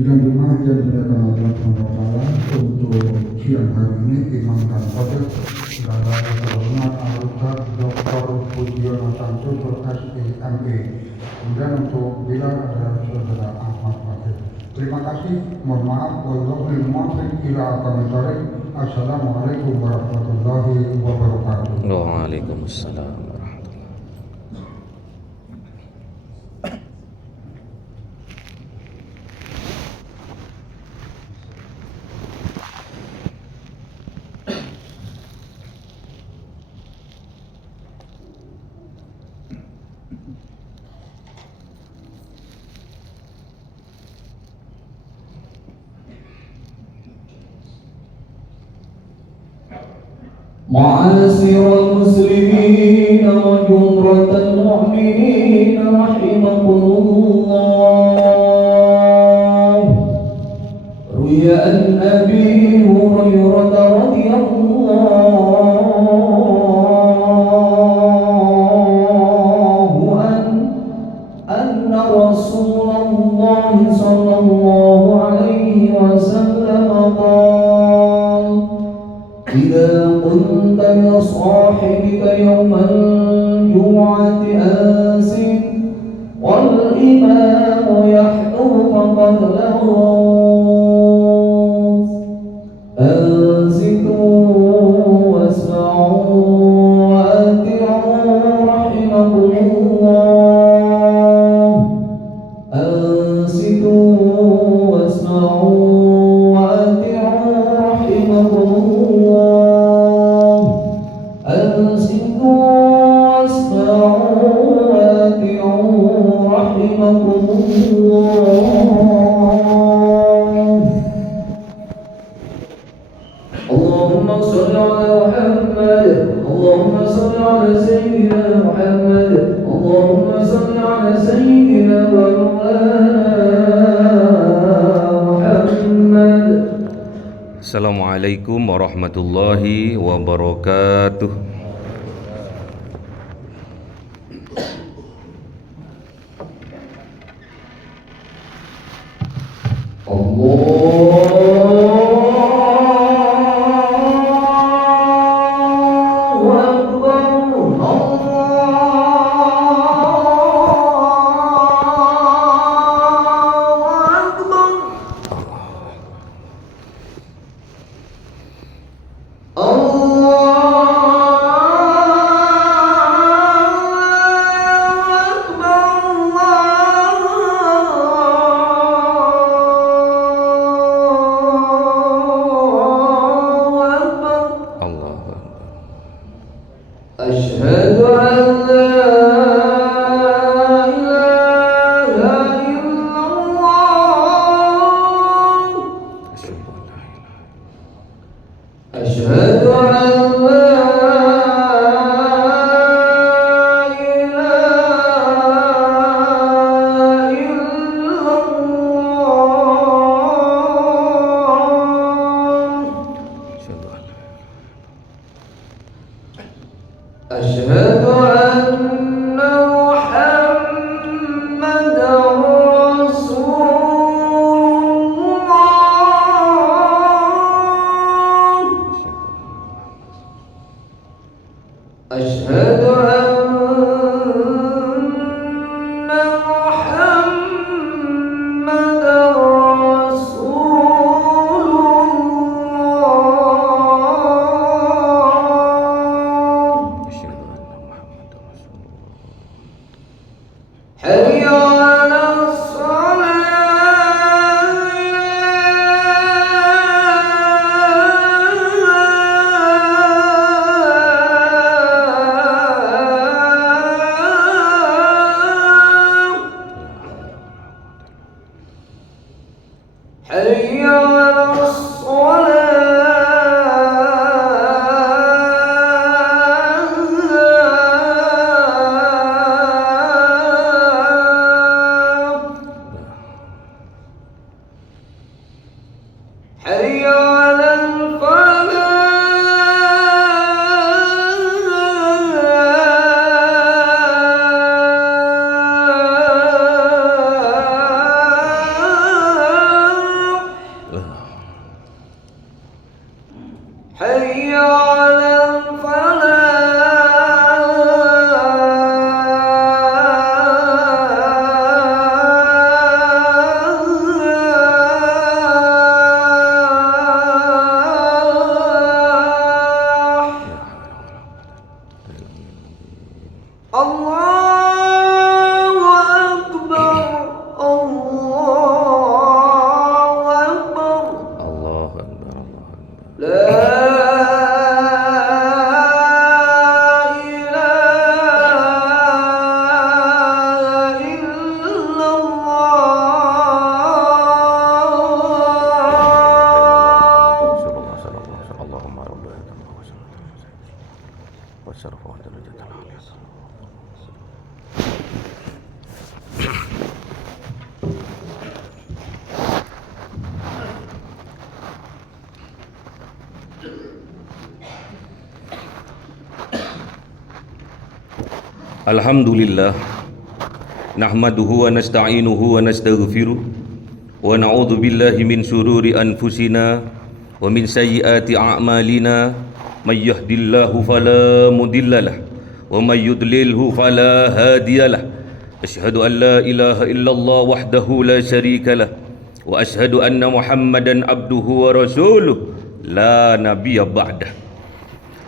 Sidang jemaah yang dimuliakan Allah SWT, untuk siang hari ini Imam dan Khotib Saudara yang terhormat Al-Ustaz Dr. Budiono Samsudin SIME. Kemudian untuk bila ada Saudara Ahmad Fatih. Terima kasih. Mohon maaf. Wallahul muwaffiq ila aqwamit thoriq. Assalamualaikum warahmatullahi wabarakatuh. Waalaikumsalam. معاشر المسلمين وجمرة المؤمنين رحمكم الله. روي عن أبي هريرة رضي الله عنه أن رسول الله صلى الله عليه وسلم قال: إذا قلت لصاحبك يوم الجمعة أنصت والإمام يحضر فقد لغوت. أنصتوا واسمعوا وأطيعوا رحمكم الله. أنصتوا واسمعوا وأطيعوا رحمكم الله. أنصتوا واسمعوا وأطيعوا رحمكم الله. اللهم صل على محمد. اللهم صل على سيدنا محمد. اللهم صل على سيدنا محمد. Assalamualaikum warahmatullahi wabarakatuh. Allahu Akbar. أشهد أن لا إله إلا الله. أشهد أن لا إله إلا الله. أشهد أن محمدًا رسول الله. أشهد أن محمدًا رسول الله. حي على الصلاة. حي على الصلاة. حي على الفلاح. Alhamdulillah nahmaduhu wa nasta'inuhu wa nastaghfiruh wa na'udzu billahi min syururi anfusina wa min sayyiati a'malina may yahdihillahu fala mudhillalah wa may yudlilhu fala hadiyalah. Asyhadu an la ilaha illallah wahdahu la syarikalah wa asyhadu anna Muhammadan abduhu wa rasuluh la nabiyya ba'dah.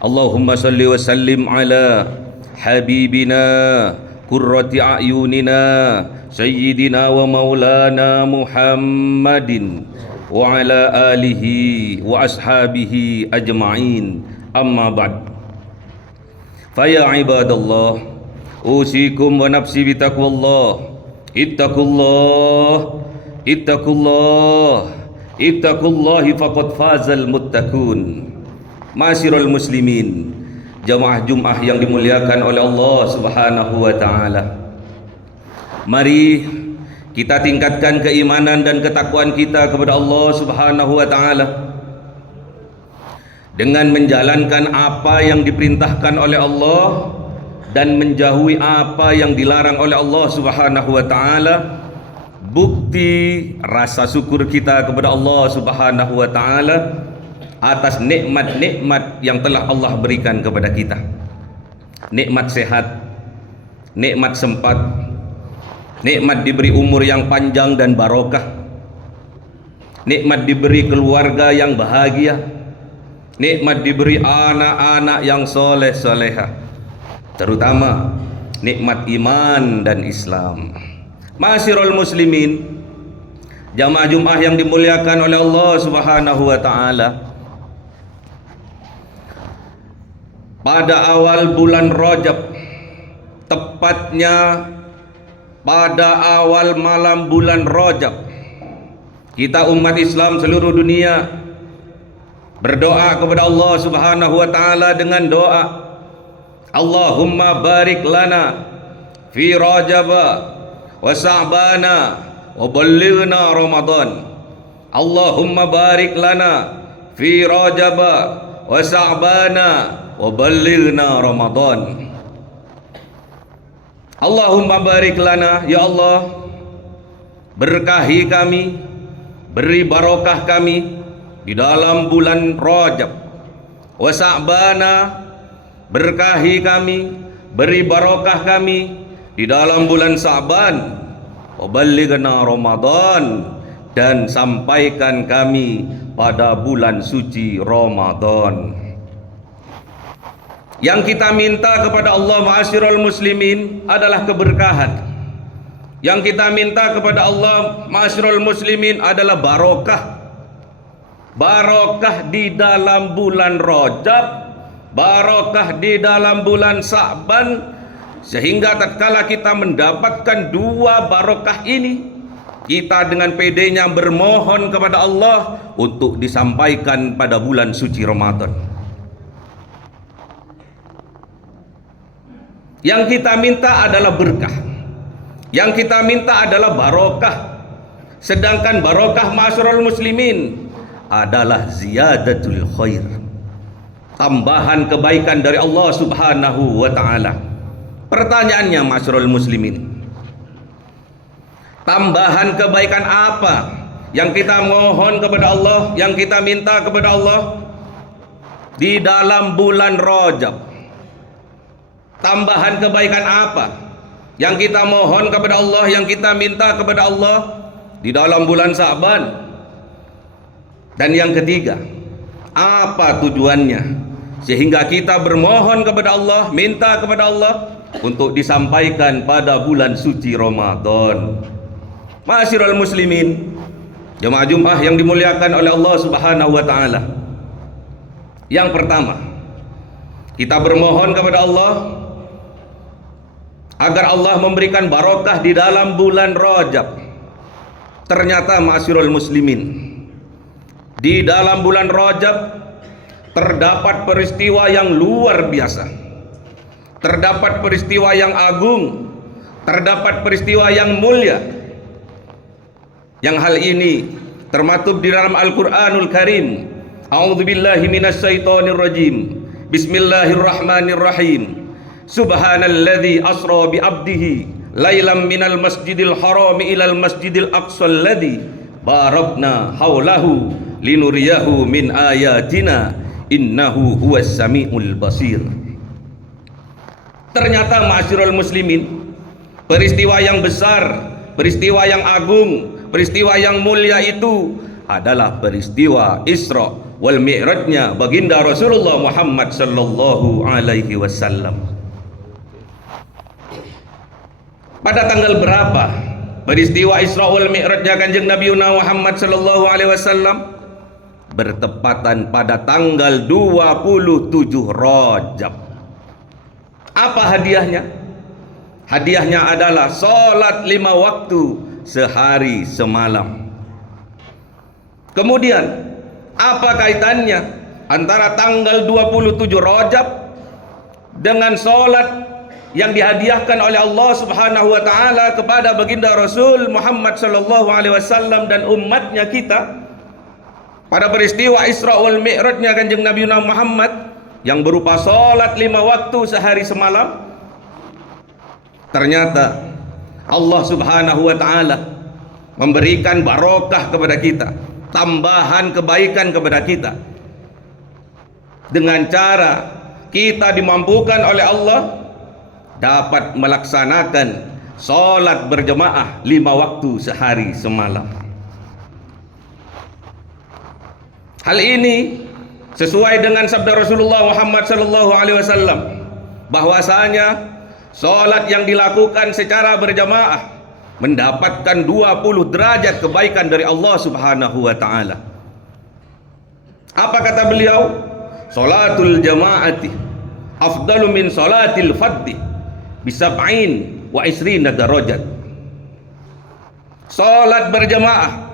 Allahumma salli wa sallim ala habibina qurrati a'yunina sayyidina wa maulana Muhammadin wa ala alihi wa ashabihi ajma'in, amma ba'd. Faya ibadallah, usikum wa nafsi bitaqwallah, ittaqullahi faqad fazal muttaqun. Ma'asyiral muslimin, jamaah Jumat yang dimuliakan oleh Allah Subhanahu wa taala. Mari kita tingkatkan keimanan dan ketakwaan kita kepada Allah Subhanahu wa taala dengan menjalankan apa yang diperintahkan oleh Allah dan menjauhi apa yang dilarang oleh Allah Subhanahu wa taala. Bukti rasa syukur kita kepada Allah Subhanahu wa taala atas nikmat-nikmat yang telah Allah berikan kepada kita. Nikmat sehat, nikmat sempat, nikmat diberi umur yang panjang dan barokah, nikmat diberi keluarga yang bahagia, nikmat diberi anak-anak yang soleh-solehah, terutama nikmat iman dan Islam. Ma'asyiral muslimin, jamaah Jumat yang dimuliakan oleh Allah Subhanahu wa taala, pada awal bulan Rajab, tepatnya pada awal malam bulan Rajab, kita umat Islam seluruh dunia berdoa kepada Allah Subhanahu wa taala dengan doa, Allahumma barik lana fi Rajab wa Sa'bana wa ballighna Ramadan. Allahumma barik lana fi Rajab wa Sa'bana wa ballighna Ramadan. Allahumma barik lana, ya Allah, berkahi kami, beri barokah kami di dalam bulan Rajab. Wa Sa'bana, berkahi kami, beri barokah kami di dalam bulan Sa'ban. Wa ballighna Ramadan, dan sampaikan kami pada bulan suci Ramadan. Yang kita minta kepada Allah, ma'asyiral muslimin, adalah keberkahan. Yang kita minta kepada Allah, ma'asyiral muslimin, adalah barokah. Barokah di dalam bulan Rajab, barokah di dalam bulan Sa'ban, sehingga tatkala kita mendapatkan dua barokah ini, kita dengan pedenya bermohon kepada Allah untuk disampaikan pada bulan suci Ramadan. Yang kita minta adalah berkah, yang kita minta adalah barokah. Sedangkan barokah, ma'asyiral muslimin, adalah ziyadatul khair, tambahan kebaikan dari Allah Subhanahu wa taala. Pertanyaannya, ma'asyiral muslimin, tambahan kebaikan apa yang kita mohon kepada Allah, yang kita minta kepada Allah di dalam bulan Rajab? Tambahan kebaikan apa yang kita mohon kepada Allah, yang kita minta kepada Allah di dalam bulan Sa'ban? Dan yang ketiga, apa tujuannya sehingga kita bermohon kepada Allah, minta kepada Allah untuk disampaikan pada bulan suci Ramadan? Ma'asyiral muslimin, jemaah Jumat yang dimuliakan oleh Allah Subhanahu wa taala. Yang pertama, kita bermohon kepada Allah agar Allah memberikan barokah di dalam bulan Rajab. Ternyata, ma'asyiral muslimin, di dalam bulan Rajab terdapat peristiwa yang luar biasa, terdapat peristiwa yang agung, terdapat peristiwa yang mulia, yang hal ini termaktub di dalam Al-Qur'anul Karim. A'udzubillahi minasyaitonir rajim. Bismillahirrahmanirrahim. Subhanalladzi asra bi 'abdihi lailam minal masjidil haram ilal masjidil aqsa alladzi barakna haulahu linuriyahu min ayatina innahu huwas samiul basir. Ternyata ma'asyiral muslimin, peristiwa yang besar, peristiwa yang agung, peristiwa yang mulia itu adalah peristiwa Isra wal Mi'rajnya baginda Rasulullah Muhammad sallallahu alaihi wasallam. Pada tanggal berapa peristiwa Isra wal Mi'rajnya Kanjeng Nabi Muhammad sallallahu alaihi wasallam? Bertepatan pada tanggal 27 Rajab. Apa hadiahnya? Hadiahnya adalah salat 5 waktu sehari semalam. Kemudian apa kaitannya antara tanggal 27 Rajab dengan salat yang dihadiahkan oleh Allah Subhanahu wa taala kepada baginda Rasul Muhammad sallallahu alaihi wasallam dan umatnya kita pada peristiwa Isra wal Mi'rajnya Kanjeng Nabi Muhammad yang berupa salat 5 waktu sehari semalam? Ternyata Allah Subhanahu wa taala memberikan barokah kepada kita, tambahan kebaikan kepada kita, dengan cara kita dimampukan oleh Allah dapat melaksanakan salat berjamaah 5 waktu sehari semalam. Hal ini sesuai dengan sabda Rasulullah Muhammad sallallahu alaihi wasallam bahwasanya salat yang dilakukan secara berjamaah mendapatkan 20 derajat kebaikan dari Allah Subhanahu wa taala. Apa kata beliau? Salatul jama'ati afdalu min salatil fadhi bisab'in wa isrina darajat. Salat berjamaah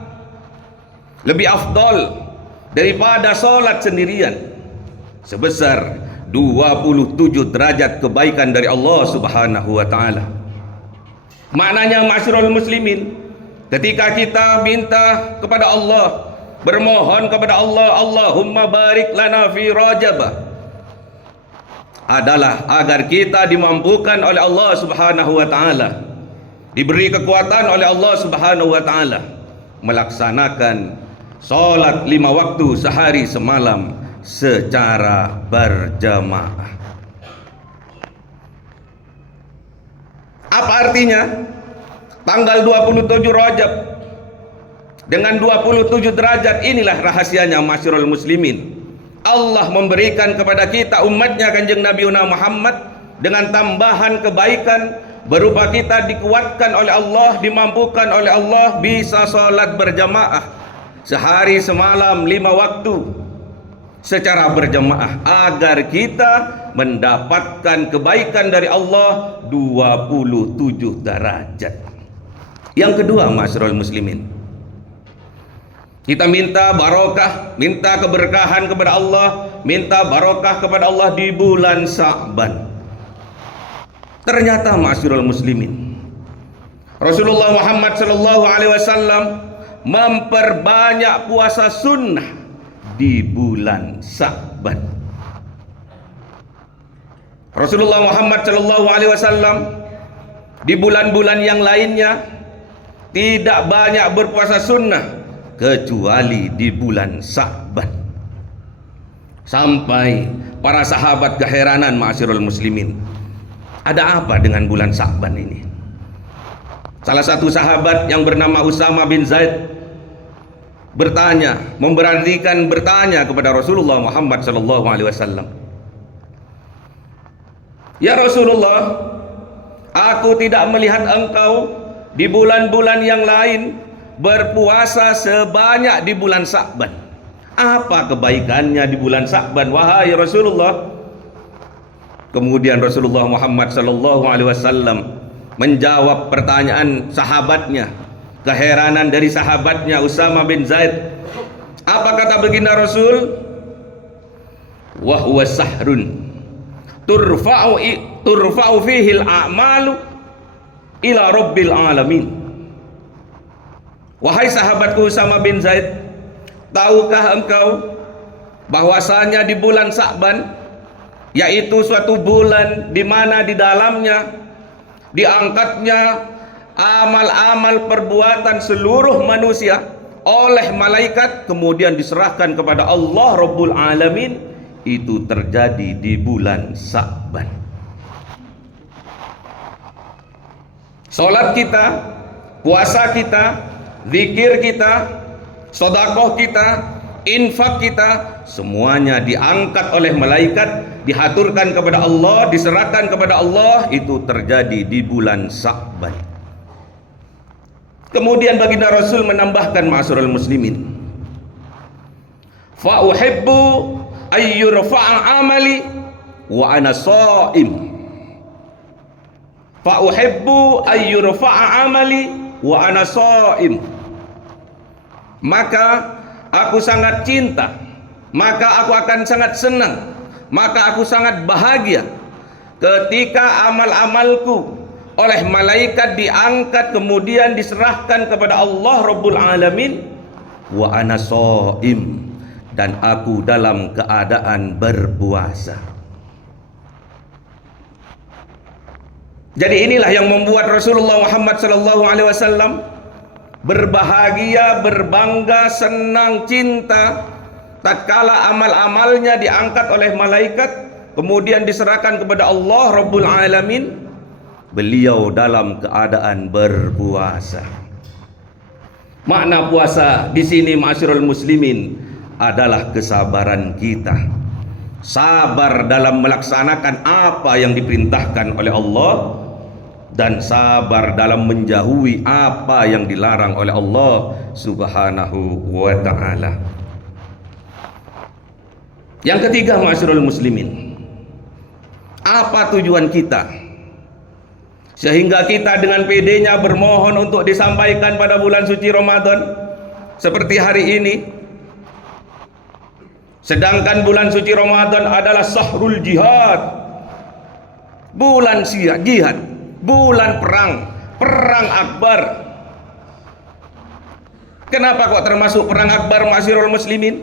lebih afdal daripada salat sendirian sebesar 27 derajat kebaikan dari Allah Subhanahu wa taala. Maknanya ma'asyiral muslimin, ketika kita minta kepada Allah, bermohon kepada Allah, Allahumma barik lana fi Rajab, adalah agar kita dimampukan oleh Allah Subhanahu wa taala, diberi kekuatan oleh Allah Subhanahu wa taala melaksanakan salat 5 waktu sehari semalam secara berjamaah. Apa artinya? Tanggal 27 Rajab dengan 27 derajat inilah rahasianya ma'asyiral muslimin. Allah memberikan kepada kita umatnya Kanjeng Nabi Muhammad dengan tambahan kebaikan berupa kita dikuatkan oleh Allah, dimampukan oleh Allah bisa salat berjamaah sehari semalam 5 waktu secara berjamaah agar kita mendapatkan kebaikan dari Allah 27 derajat. Yang kedua ma'asyiral muslimin, kita minta barokah, minta keberkahan kepada Allah, minta barokah kepada Allah di bulan Sya'ban. Ternyata ma'asyiral muslimin, Rasulullah Muhammad sallallahu alaihi wasallam memperbanyak puasa sunnah di bulan Sya'ban. Rasulullah Muhammad sallallahu alaihi wasallam di bulan-bulan yang lainnya tidak banyak berpuasa sunnah kecuali di bulan Sya'ban. Sampai para sahabat keheranan ma'asyiral muslimin, ada apa dengan bulan Sya'ban ini? Salah satu sahabat yang bernama Usama bin Zaid bertanya kepada Rasulullah Muhammad sallallahu alaihi wasallam, "Ya Rasulullah, aku tidak melihat engkau di bulan-bulan yang lain berpuasa sebanyak di bulan Sya'ban. Apa kebaikannya di bulan Sya'ban, wahai Rasulullah?" Kemudian Rasulullah Muhammad sallallahu alaihi wasallam menjawab pertanyaan sahabatnya, keheranan dari sahabatnya Usama bin Zaid. Apa kata baginda Rasul? Wa huwa sahrun turfa'u fihi al-a'malu ila rabbil alamin. Wahai sahabatku Usama bin Zaid, tahukah engkau bahwasanya di bulan Sya'ban yaitu suatu bulan di mana di dalamnya diangkatnya amal-amal perbuatan seluruh manusia oleh malaikat, kemudian diserahkan kepada Allah Rabbul Alamin. Itu terjadi di bulan Sa'ban. Salat kita, puasa kita, zikir kita, sedekah kita, infak kita, semuanya diangkat oleh malaikat, dihaturkan kepada Allah, diserahkan kepada Allah. Itu terjadi di bulan Sa'ban. Kemudian baginda Rasul menambahkan, ma'asyiral muslimin, fa uhibbu ayyurfa'a amali wa ana sha'im. Fa uhibbu ayyurfa'a amali wa ana sha'im. Maka aku sangat cinta, maka aku akan sangat senang, maka aku sangat bahagia ketika amal-amalku oleh malaikat diangkat kemudian diserahkan kepada Allah Rabbul Alamin. Wa ana sha'im, dan aku dalam keadaan berpuasa. Jadi inilah yang membuat Rasulullah Muhammad SAW berbahagia, berbangga, senang, cinta tatkala amal-amalnya diangkat oleh malaikat kemudian diserahkan kepada Allah Rabbul Alamin. Beliau dalam keadaan berpuasa. Makna puasa di sini, ma'asyiral muslimin, adalah kesabaran kita. Sabar dalam melaksanakan apa yang diperintahkan oleh Allah dan sabar dalam menjauhi apa yang dilarang oleh Allah Subhanahu wa ta'ala. Yang ketiga, ma'asyiral muslimin, apa tujuan kita sehingga kita dengan pedenya bermohon untuk disampaikan pada bulan suci Ramadan seperti hari ini? Sedangkan bulan suci Ramadan adalah syahrul jihad, bulan jihad, bulan perang akbar. Kenapa kok termasuk perang akbar, ma'asyiral muslimin?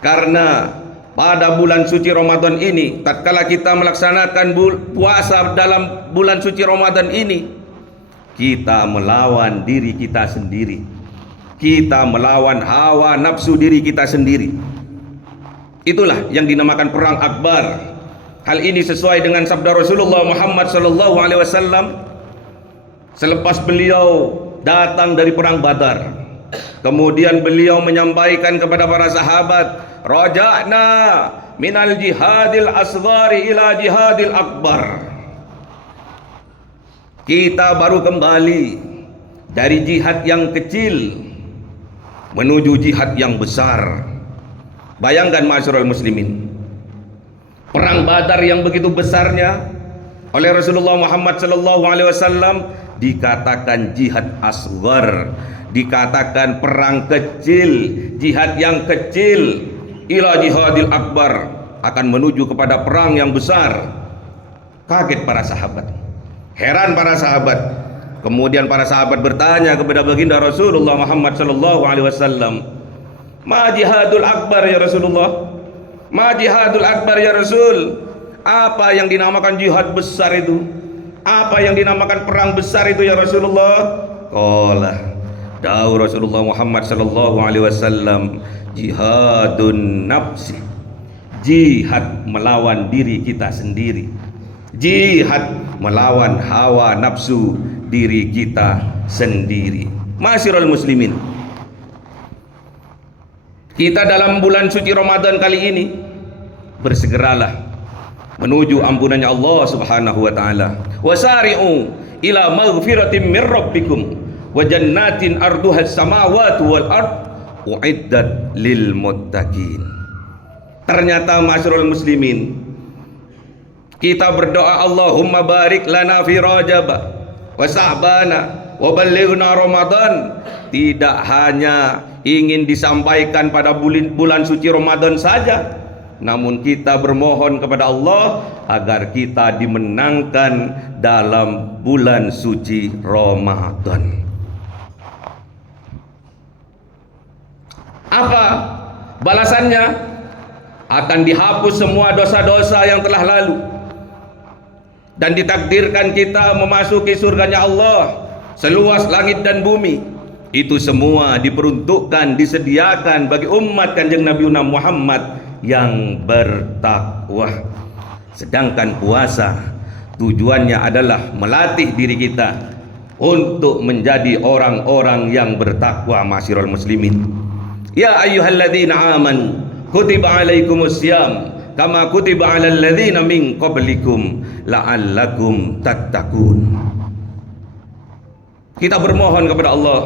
Karena pada bulan suci Ramadan ini, tatkala kita melaksanakan puasa dalam bulan suci Ramadan ini, kita melawan diri kita sendiri. Kita melawan hawa nafsu diri kita sendiri. Itulah yang dinamakan perang akbar. Hal ini sesuai dengan sabda Rasulullah Muhammad SAW selepas beliau datang dari perang Badar. Kemudian beliau menyampaikan kepada para sahabat, raja'na minal jihadil asghari ila jihadil akbar. Kita baru kembali dari jihad yang kecil menuju jihad yang besar. Bayangkan, ma'asyiral muslimin, perang Badar yang begitu besarnya oleh Rasulullah Muhammad SAW dikatakan jihad asghar, dikatakan perang kecil, jihad yang kecil, ila jihadil akbar, akan menuju kepada perang yang besar. Kaget para sahabat, heran para sahabat. Kemudian para sahabat bertanya kepada baginda Rasulullah Muhammad SAW, ma jihadul akbar ya Rasulullah, ma jihadul akbar ya Rasul, apa yang dinamakan jihad besar itu, apa yang dinamakan perang besar itu ya Rasulullah? Qala, dawuh Rasulullah Muhammad SAW, jihadun nafsi, jihad melawan diri kita sendiri, jihad melawan hawa nafsu diri kita sendiri. Ma'asyiral muslimin, kita dalam bulan suci Ramadan kali ini bersegeralah menuju ampunannya Allah Subhanahu wa taala. Wasari'u ila maghfiratin mir rabbikum wa jannatin arduhas samawati wal ard uiddat lil muttaqin. Ternyata, ma'asyiral muslimin, kita berdoa, Allahumma barik lana fi Rajab wa Sa'bana wa ballighna Ramadan, tidak hanya ingin disampaikan pada bulan suci Ramadan saja, namun kita bermohon kepada Allah agar kita dimenangkan dalam bulan suci Ramadan. Apa balasannya? akan dihapus semua dosa-dosa yang telah lalu, dan ditakdirkan kita memasuki surganya Allah seluas langit dan bumi. Itu semua diperuntukkan, disediakan bagi umat Kanjeng Nabi Muhammad yang bertakwa. Sedangkan puasa tujuannya adalah melatih diri kita untuk menjadi orang-orang yang bertakwa. Ma'asyiral muslimin, ya ayyuhalladzina amanu kutiba alaikumusiyam kama kutiba alal ladzina min qablikum la'allakum tattaqun. Kita bermohon kepada Allah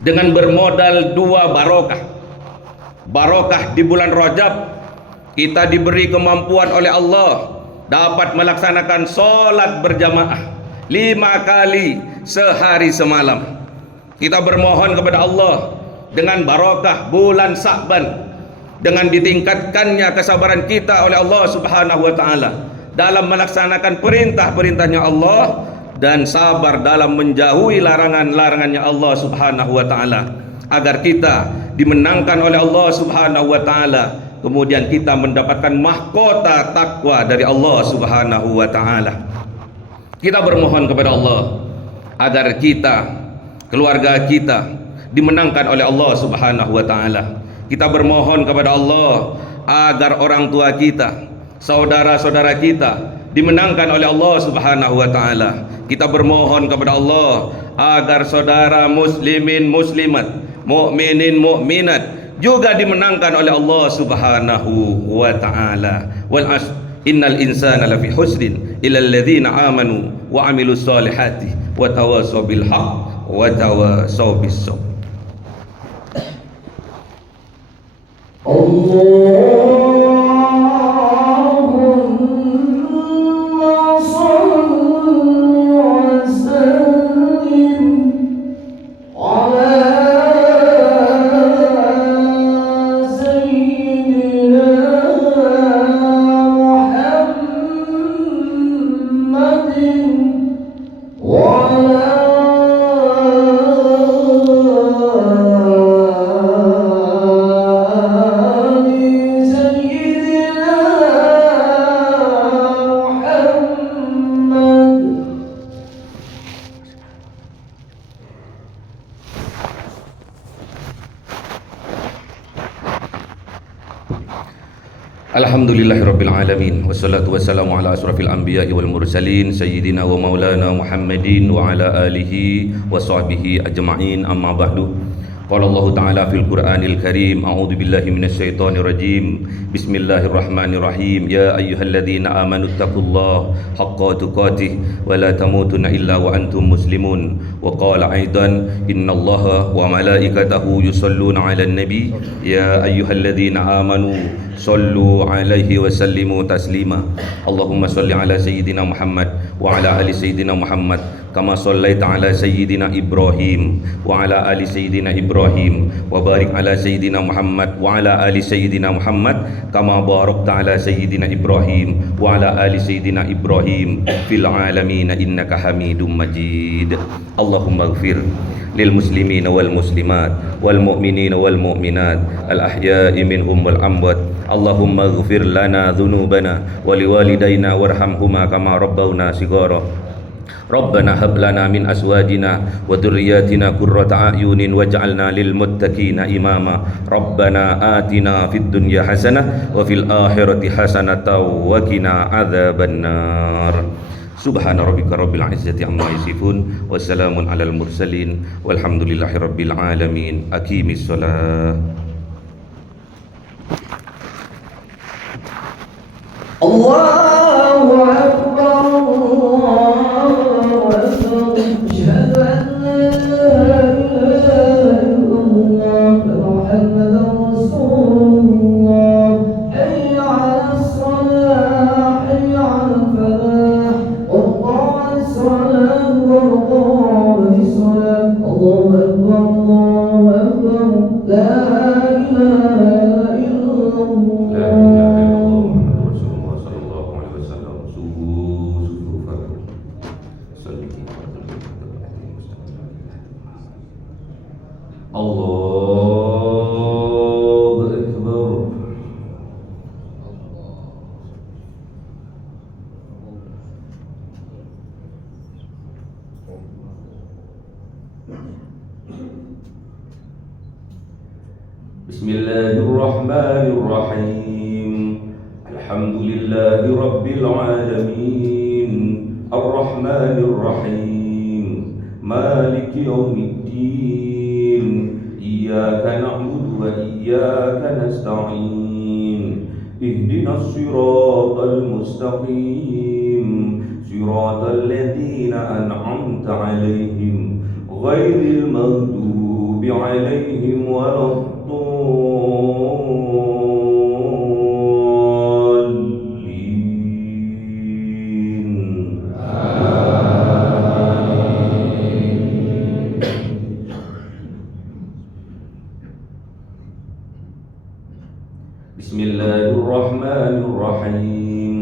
dengan bermodal dua barokah. Barokah di bulan Rajab, kita diberi kemampuan oleh Allah dapat melaksanakan sholat berjamaah 5 kali sehari semalam. Kita bermohon kepada Allah dengan barokah bulan Sa'ban, dengan ditingkatkannya kesabaran kita oleh Allah Subhanahu wa taala dalam melaksanakan perintah-perintahnya Allah, dan sabar dalam menjauhi larangan-larangannya Allah Subhanahu wa taala, agar kita dimenangkan oleh Allah Subhanahu wa taala, kemudian kita mendapatkan mahkota takwa dari Allah Subhanahu wa taala. Kita bermohon kepada Allah agar kita, keluarga kita dimenangkan oleh Allah Subhanahu wa taala. Kita bermohon kepada Allah agar orang tua kita, saudara-saudara kita dimenangkan oleh Allah Subhanahu wa taala. Kita bermohon kepada Allah agar saudara muslimin muslimat, mukminin mukminat juga dimenangkan oleh Allah Subhanahu wa taala. Wal asr innal insana lafi husrin illa alladzina amanu wa amilus solihati wa tawassaw bil haqq wa tawassaw bis sabr. Alhamdulillahirabbil alamin, wassalatu wassalamu ala asrafil anbiya'i wal mursalin sayyidina wa maulana Muhammadin wa ala alihi wa sahbihi ajma'in, amma ba'du. Qala Allah Ta'ala fil Qur'anil Karim, a'udzu billahi minasyaitonir rajim. Bismillahirrahmanirrahim. Ya ayyuhalladzina amanu taqullaha haqqa tuqatih wa la tamutunna illa wa antum muslimun. Wa qala aidan innallaha wa malaikatahu yusalluna 'alan nabi ya ayyuhalladzina amanu sallu 'alaihi wa sallimu taslima. Allahumma salli 'ala sayyidina Muhammad wa 'ala ali sayyidina Muhammad kama sallaita 'ala sayyidina Ibrahim wa 'ala ali sayyidina Ibrahim wa barik 'ala sayyidina Muhammad wa 'ala ali sayyidina Muhammad kama barakta 'ala sayyidina Ibrahim wa 'ala ali sayyidina Ibrahim fil 'alamin innaka Hamidum Majid. Allahumma ighfir lil muslimin wal muslimat wal mu'minin wal mu'minat al ahya'i minhum wal amwat. Allahumma ighfir lana dhunubana wa liwalidayna warhamhuma kama rabbawna shighara. Rabbana hab lana min azwajina wa dhurriyyatina qurrata a'yunin waj'alna lil muttaqina imama. Rabbana atina fid dunya hasanah wa fil akhirati hasanatan wa qina adzabannar. Subhana rabbika rabbil izzati amma yasifun wa salamun alal mursalin walhamdulillahi rabbil alamin. Aqimis shalah. Allahu Akbar, Allahu Akbar, asyhadu an la ilaha illallah Muhammadur Rasulullah. Hayya 'alas shalah, hayya 'alal falah, Allahu salam, Allahu salam, Allahu Akbar, Allahu Akbar, la ilaha illallah. Allahu Akbar. Bismillahirrahmanirrahim. Alhamdulillahi rabbil alamin. Ar-Rahmanir Rahim. Maliki yaumiddin. Iyyaka na'budu wa iyyaka nasta'in. Ihdinas siratal mustaqim. Siratal ladzina an'amta 'alaihim ghairil maghdubi 'alaihim waladdallin. Bismillahirrahmanirrahim.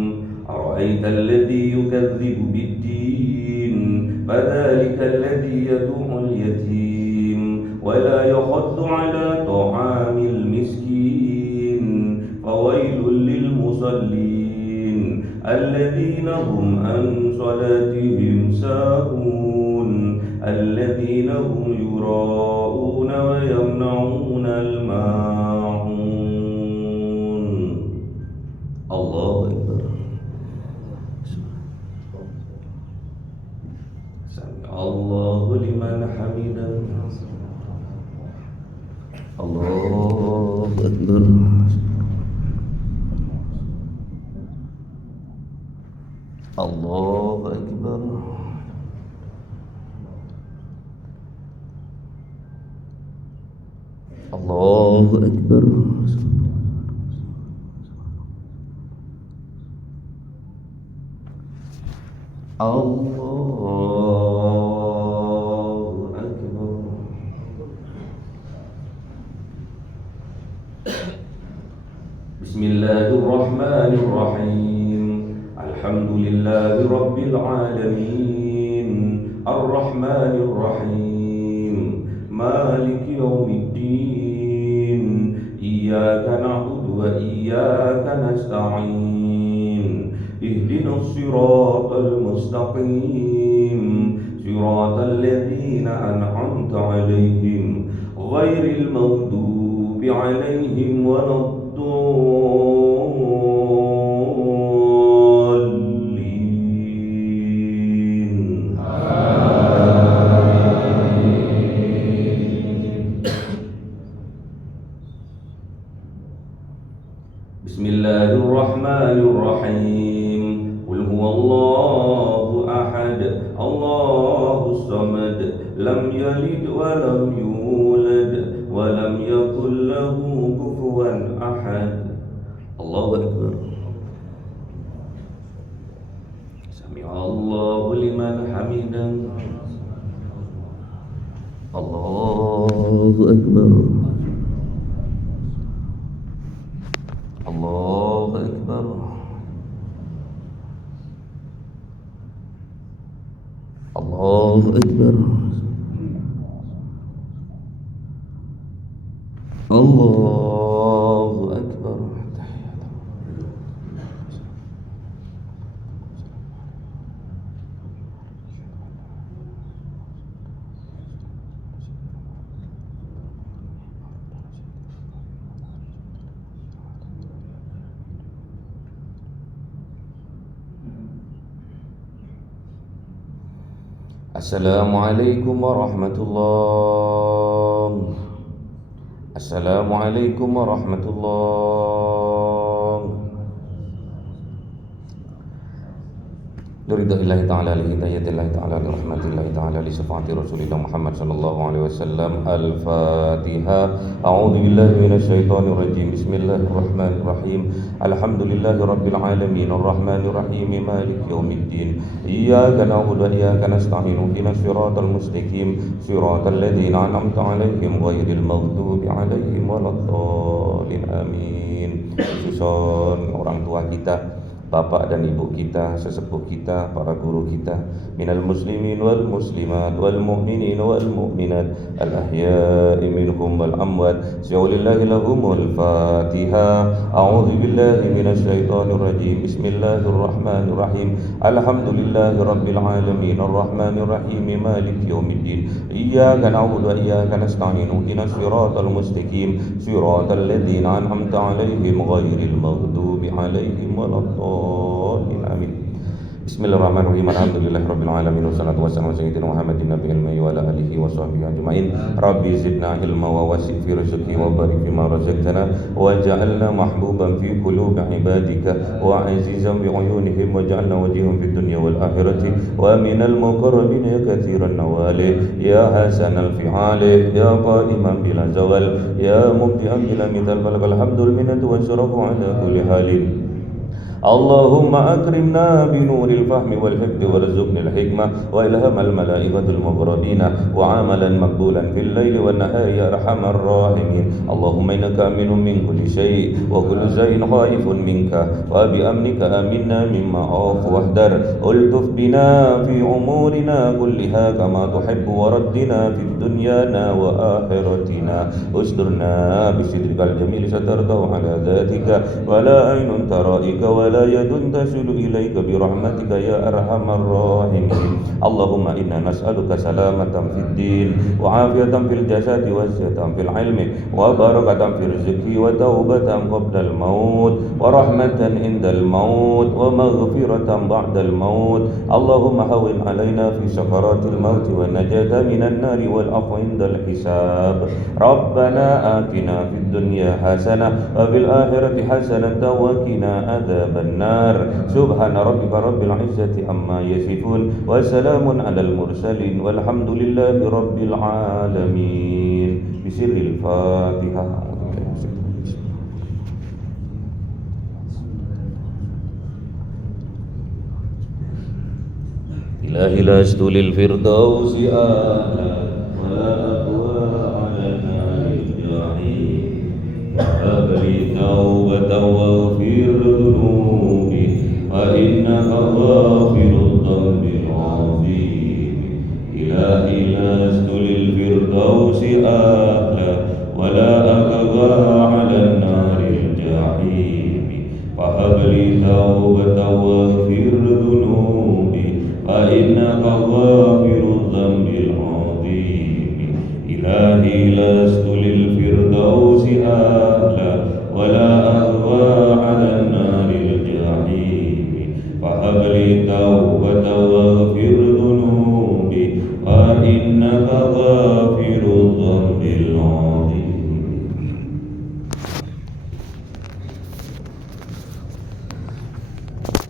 Ara'aita alladhi yukadzibu bid-din, fadhalika alladhi yad'u'ul yatim wa la yakhuddu 'ala ta'amil miskin, fawailul lil musallin alladhina hum an salatihim sahun alladhina hum yura'una wa yamna'una al-ma'un. Allahu Akbar. Sami Allahu liman hamidah. Allahu Akbar. Allahu Akbar. Allahu Akbar. Allahu Akbar. Bismillahirrahmanirrahim. Alhamdulillahi rabbil alamin. Ar-Rahmanir Rahim. Maliki yaumiddin. Iyyaka na'budu wa iyyaka nasta'in. Ihdinas siratal mustaqim. Siratal ladzina an'amta 'alaihim ghairil maghdubi 'alaihim waladdallin. Bismillahirrahmanirrahim. Qul huwallahu ahad, Allahus samad, lam yalid wa lam yulad wa lam yakul lahu kufuwan ahad. Allahu Akbar. Sami Allahu liman hamidah. Allahu Akbar. Allahu Akbar. Allahu Akbar. Allahu Akbar. Assalamualaikum warahmatullahi. Assalamualaikum warahmatullahi. Liridha'illahi ta'ala, lihidayatillahi ta'ala, lirahmatillahi ta'ala, lisafati Rasulillah Muhammad sallallahu alaihi wasallam. Al-Fatiha. A'udzu billahi minasyaitonir rajim. Bismillahirrahmanirrahim. Alhamdulillahi rabbil alamin, arrahmanir rahim, maliki yaumiddin. Iyyaka na'budu wa iyyaka nasta'in. Ihdinas siratal mustaqim, siratal ladzina an'amta 'alaihim ghairil maghdubi 'alaihim waladdallin. Amin. Susun orang tua kita bapak dan ibu kita, sesepuh kita, para guru kita, minal muslimin wal muslimat wal mu'minin wal mu'minat al ahya'i minhum wal amwat. Syaulillahi lahumul Fatiha. A'udzu billahi minasy syaithanir rajim. Bismillahirrahmanirrahim. Alhamdulillahi rabbil alamin arrahmanir rahim maliki yaumiddin. Iyyaka na'budu wa iyyaka nasta'in. Ihdinas siratal mustaqim siratal ladzina an'amta 'alaihim ghairil maghdubi 'alaihim waladdallin. Amin. Bismillahirrahmanirrahim. Alhamdulillahirabbil alamin wassalatu wassalamu ala sayyidina Muhammadin nabiyil ummi wa ala alihi wa sahbihi ajmain. Rabbi zidna ilma wa wasi' fi rizqi wa barik fima razaqtana waj'alna mahbuban fi qulubi ibadika wa azizan bi uyunihim waj'alna wajihan fid dunya wal akhirati wa minal muqarrabin ya katsiran nawali ya hasanal fi'ali ya qa'iman bila zawal ya mubdi'an bila mithal falakal hamdul minnatu wa syarafu ala kulli halin. اللهم أكرمنا بنور الفهم والحفظ وارزقنا الحكمة وإلهام الملائكة المقربين وعملا مقبولا في الليل والنهار يا أرحم الراحمين. اللهم إنك أمين من كل شيء وكل شيء خائف منك وبأمنك آمنا مما عاف واحذر. ألطف بنا في أمورنا كلها كما تحب وردنا في دنيانا وآخرتنا. استرنا بسترك الجميل سترته على ذاتك ولا عين ترائك ولا يد تصل إليك برحمتك يا أرحم الراحمين. اللهم إنا نسألك سلامة في الدين وعافية في الجسد وعزة في العلم وبركة في الرزق وتوبة قبل الموت ورحمة عند الموت ومغفرة بعد الموت. اللهم هون علينا في سكرات الموت والنجاة من النار والعفو عند الحساب. ربنا آتنا في الدنيا حسنة وفي الآخرة حسنة وقنا عذاب النار. سبحان ربك رب العزة عما يصفون وسلام على المرسلين والحمد لله رب العالمين. بسر الفاتحة. إلهي لست للفردوس أهلا ولا أقوى على النار الجحيم. هب لي توبة واغفر ذنوبي فإنك غافر الذنب العظيم. إلهي لست للفردوس أهلا ولا أقوى على النار الجحيم. فهب لي توبة واغفر ذنوبي فإنك غافر الذنب العظيم. إلهي لست للفردوس أهلا ولا أهوى على النار الجحيم. فهب لي توبة واغفر ذنوبي فإنك غافر